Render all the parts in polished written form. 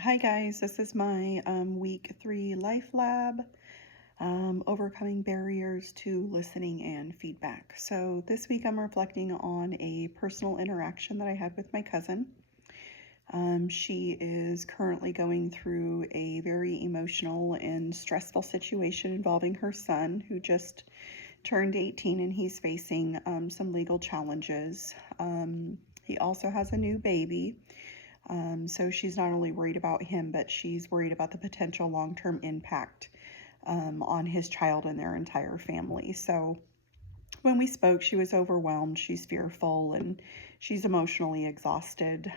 Hi guys, this is my week 3 life lab, overcoming barriers to listening and feedback. So this week I'm reflecting on a personal interaction that I had with my cousin. She is currently going through a very emotional and stressful situation involving her son, who just turned 18 and he's facing some legal challenges. He also has a new baby. So she's not only worried about him, but she's worried about the potential long-term impact on his child and their entire family. So when we spoke, she was overwhelmed, she's fearful, and she's emotionally exhausted.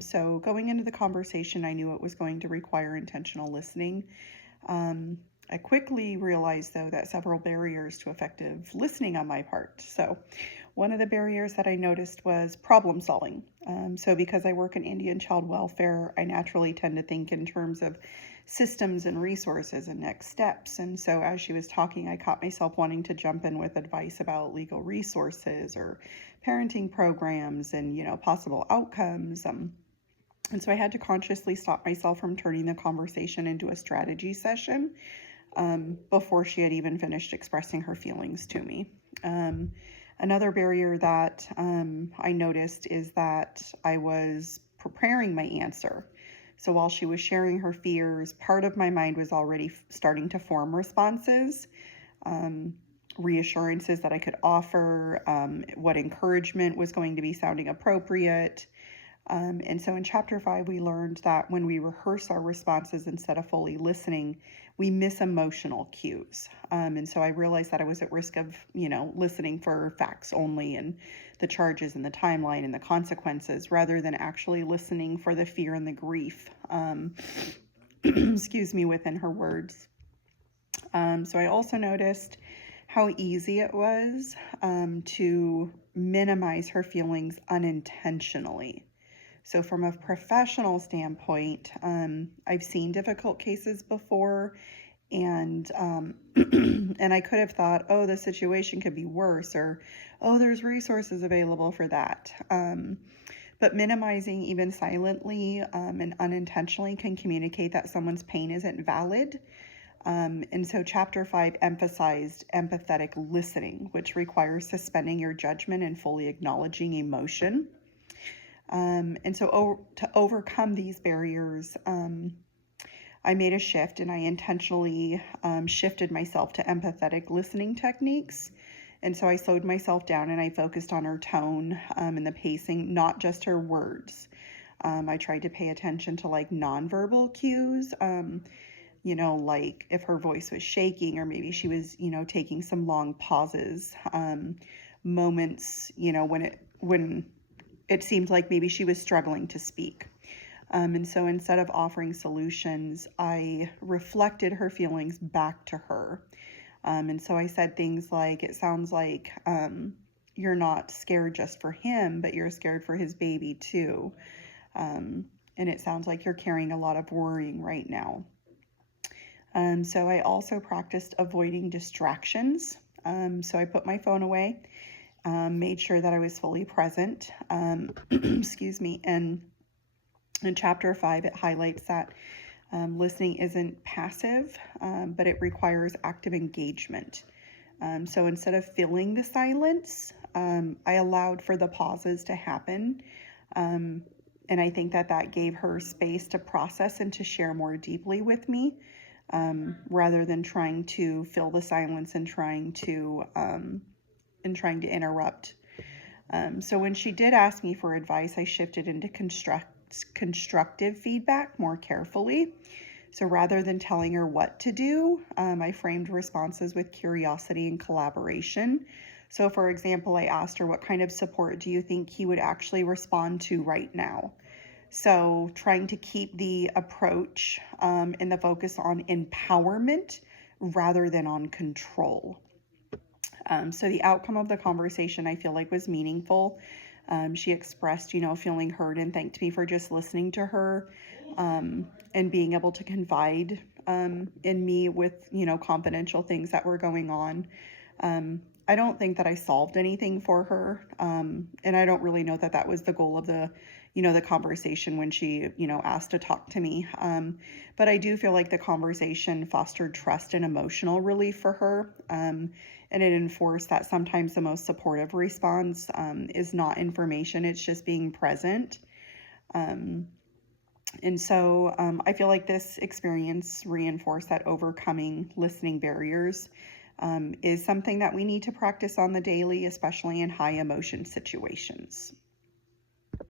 So going into the conversation, I knew it was going to require intentional listening. I quickly realized, though, that several barriers to effective listening on my part. So one of the barriers that I noticed was problem solving. So because I work in Indian child welfare, I naturally tend to think in terms of systems and resources and next steps. And so as she was talking, I caught myself wanting to jump in with advice about legal resources or parenting programs and, possible outcomes. And so I had to consciously stop myself from turning the conversation into a strategy session before she had even finished expressing her feelings to me. Another barrier that I noticed is that I was preparing my answer. So while she was sharing her fears, part of my mind was already starting to form responses, reassurances that I could offer, what encouragement was going to be sounding appropriate. And so in chapter 5, we learned that when we rehearse our responses instead of fully listening, we miss emotional cues. And so I realized that I was at risk of, listening for facts only and the charges and the timeline and the consequences rather than actually listening for the fear and the grief, excuse me, within her words. So I also noticed how easy it was to minimize her feelings unintentionally. So from a professional standpoint, I've seen difficult cases before, and and I could have thought, oh, the situation could be worse, or oh, there's resources available for that. But minimizing even silently and unintentionally can communicate that someone's pain isn't valid. And so chapter 5 emphasized empathetic listening, which requires suspending your judgment and fully acknowledging emotion. And so to overcome these barriers, I made a shift and I intentionally shifted myself to empathetic listening techniques. And so I slowed myself down and I focused on her tone and the pacing, not just her words. I tried to pay attention to like nonverbal cues, like if her voice was shaking or maybe she was, taking some long pauses, moments, when it seemed like maybe she was struggling to speak. And so instead of offering solutions, I reflected her feelings back to her. And so I said things like, it sounds like you're not scared just for him, but you're scared for his baby too. And it sounds like you're carrying a lot of worrying right now. So I also practiced avoiding distractions. So I put my phone away, made sure that I was fully present. Excuse me. And in chapter 5, it highlights that listening isn't passive, but it requires active engagement. So instead of filling the silence, I allowed for the pauses to happen. And I think that gave her space to process and to share more deeply with me, rather than trying to fill the silence and trying to interrupt. So when she did ask me for advice, I shifted into constructive feedback more carefully. So rather than telling her what to do, I framed responses with curiosity and collaboration. So for example, I asked her, what kind of support do you think he would actually respond to right now? So trying to keep the approach and the focus on empowerment rather than on control. So the outcome of the conversation I feel like was meaningful. She expressed, feeling heard and thanked me for just listening to her, and being able to confide in me with, confidential things that were going on. I don't think that I solved anything for her, and I don't really know that was the goal of the, the conversation when she, asked to talk to me. But I do feel like the conversation fostered trust and emotional relief for her. And it enforced that sometimes the most supportive response is not information, it's just being present. And so I feel like this experience reinforced that overcoming listening barriers is something that we need to practice on the daily, especially in high emotion situations.